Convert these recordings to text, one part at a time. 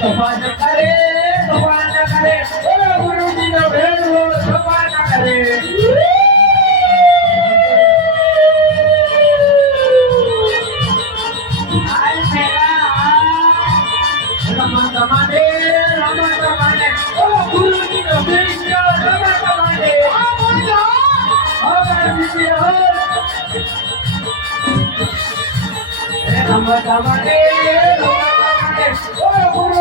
তোফান করে তোফান করে ও গুরু দিন ভেলো তোফান করে আয় মেরা রমন রমানে রমন রমানে ও গুরু দিন ভেলো রমন রমানে ও বন্ধু ও গান্ধী ও রমন রমানে রমন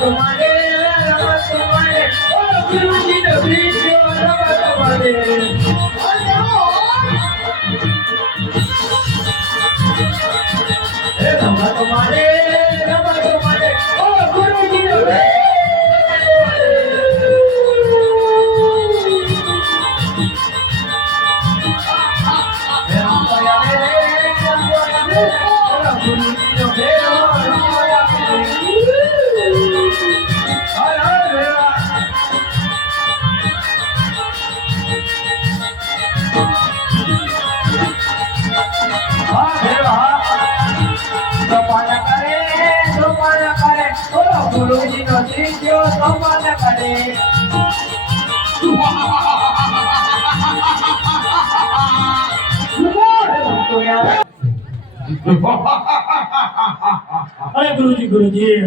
তোমারে তোমারে અરે ગુરુજી ગુરુજી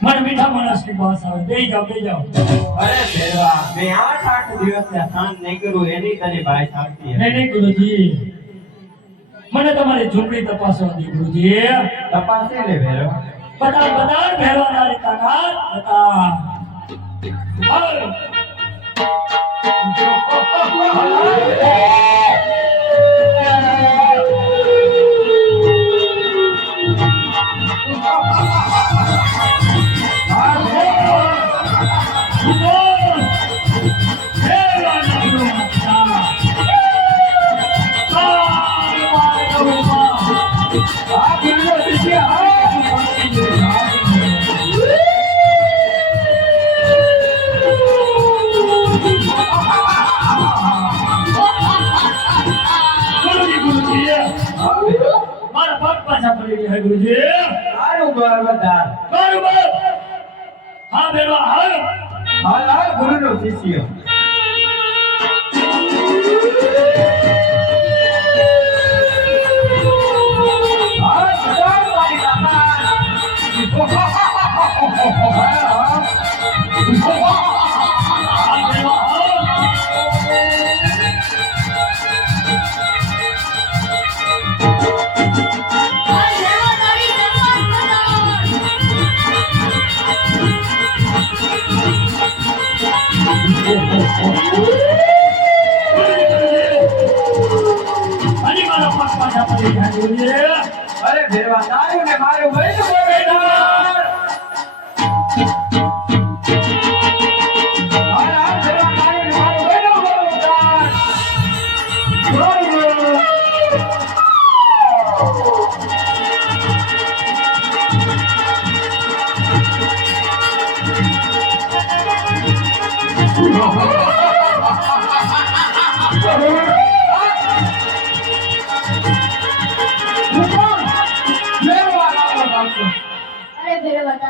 મને મીઠા માણસની ભાષા આવે બેહી જાઓ બેહી જાઓ અરે ભેરવા મેં આઠ આઠ દિવસ સ્નાન નહીં કર્યું એની તને ભાઈ શાંતિ નહીં નહીં ગુરુજી મને તમારી ઝૂંપડી તપાસવા દે ગુરુજી તપાસી લે ભેરવા બતા બતા ભેરવાના રે તાકાત બતા Oh! મારા પગ પાછા પડી ગયા ગુરુજી. કારોબાર બરાબર કારોબાર હા બેરો હાલ હાલ હાલ ગુરુનો શિષ્ય. Oh.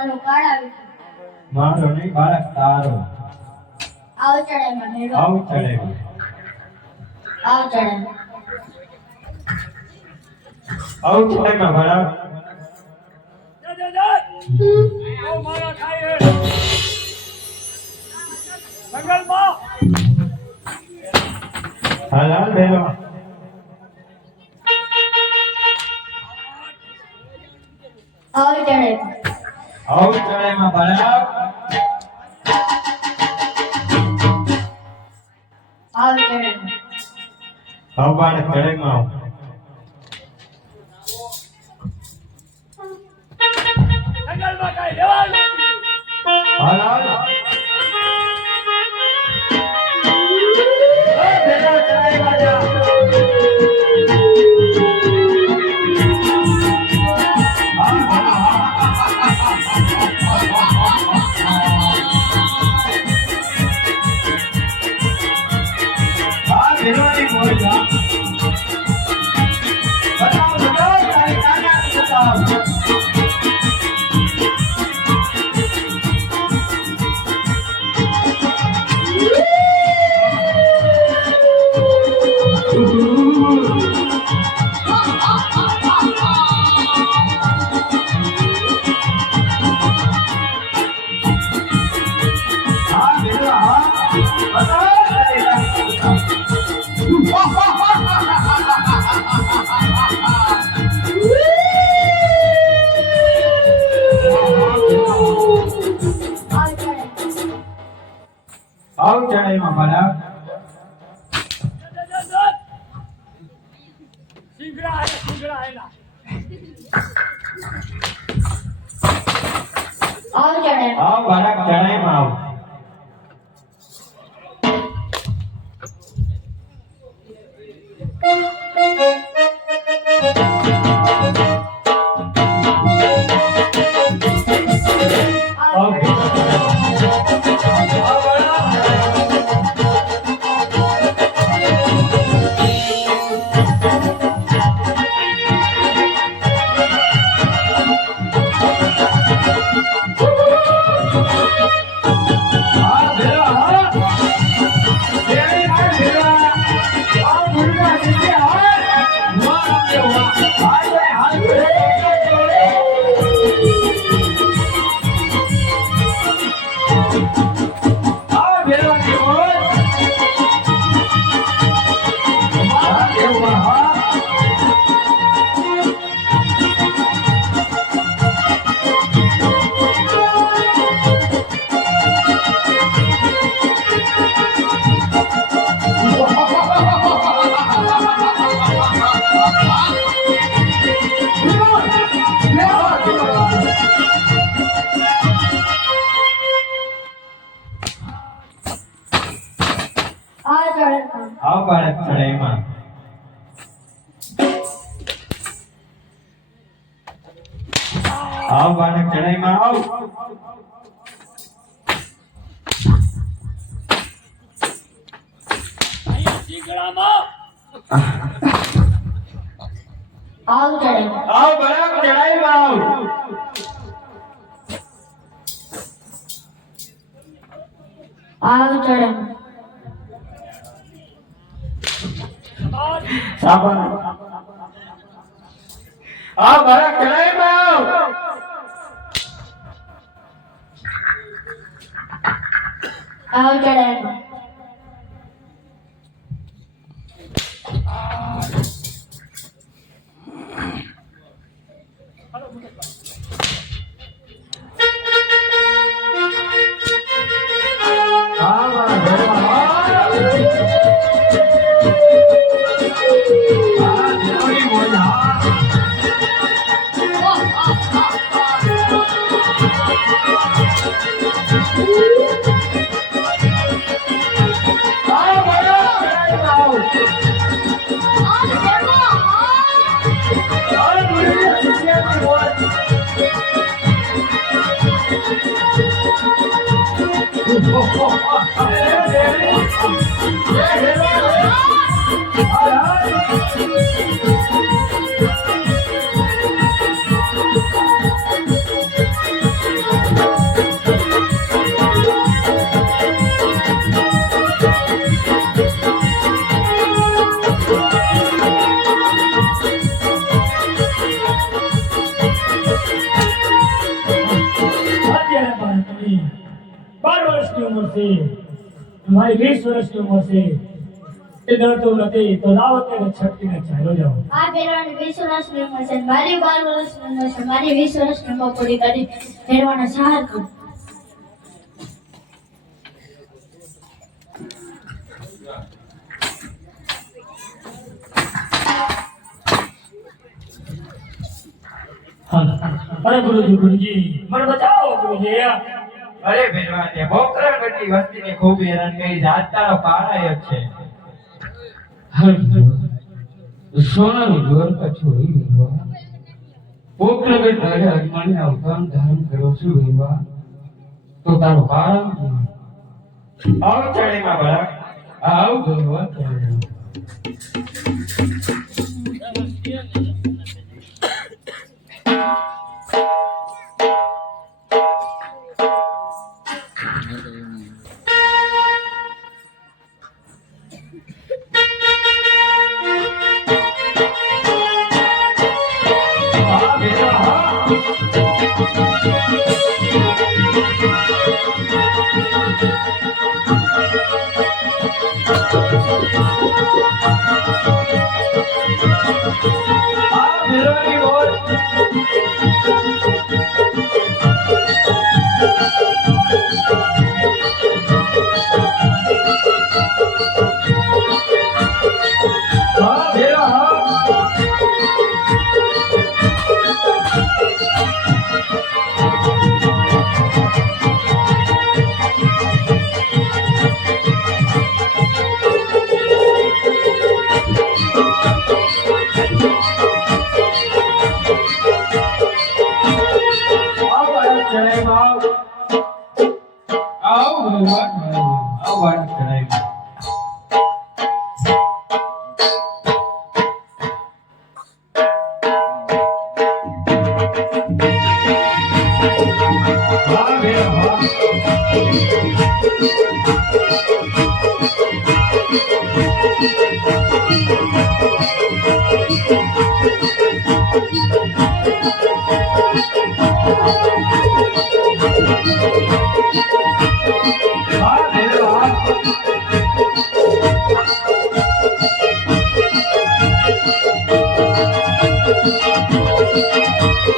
મારો કાળ આવી મારો નહીં બાળક તારો. આવ ચડે મેળો આવ ચડે આવ ચડે આવ ચડે માં બાળક. હાલ હાલ મેળો और चढ़े और बालक चढ़े माओ रामा आओ चढ़े आओ बड़ा चढ़ाई बाओ आओ चढ़े साबन। आओ बड़ा चढ़ाई बाओ I'll get it. Oh, તારો મારી વીસ વર્ષની ઉંમર છે એ ડરતું નથી તો લાવો તેને છટકીને ચાલ્યો જાઓ આ પહેરવાની વીસ વર્ષની ઉંમર છે મારી બાર વર્ષની ઉંમર છે મારી વીસ વર્ષની ઉંમર પૂરી કરી પહેરવાના સહાર કરું હા અરે ગુરુજી ગુરુજી મને બચાવો ગુરુજી અરે ભેરવા તે પોકરણ ગઢની વસ્તીને ખૂબ હેરાન કરી જાત તારો કાળાય જ છે સોનાનું દ્વારકા છોડી વેરવા પોકનગર તારે અજમાની અવતાર ધારણ કર્યો છું વેરવા તો તારો કાળા આવ ચડેમાં ભલા આવ ભગવાન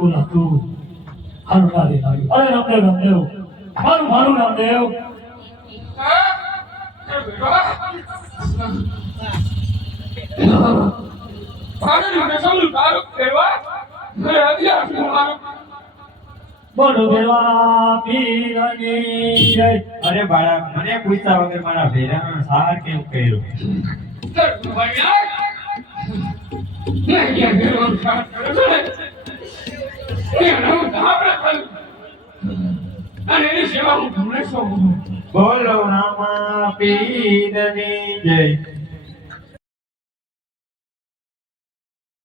નથી બોલાતું હારું નારિયેળ આવ્યું અરે રામદેવ રામદેવ મારું મારું રામદેવ અરે બાળા મને પૂછતા વગર મારા ભેરાનો સાર કેમ કર્યો? અને એની સેવા હું તમને શું બોલું બોલો રામા પીરની જય.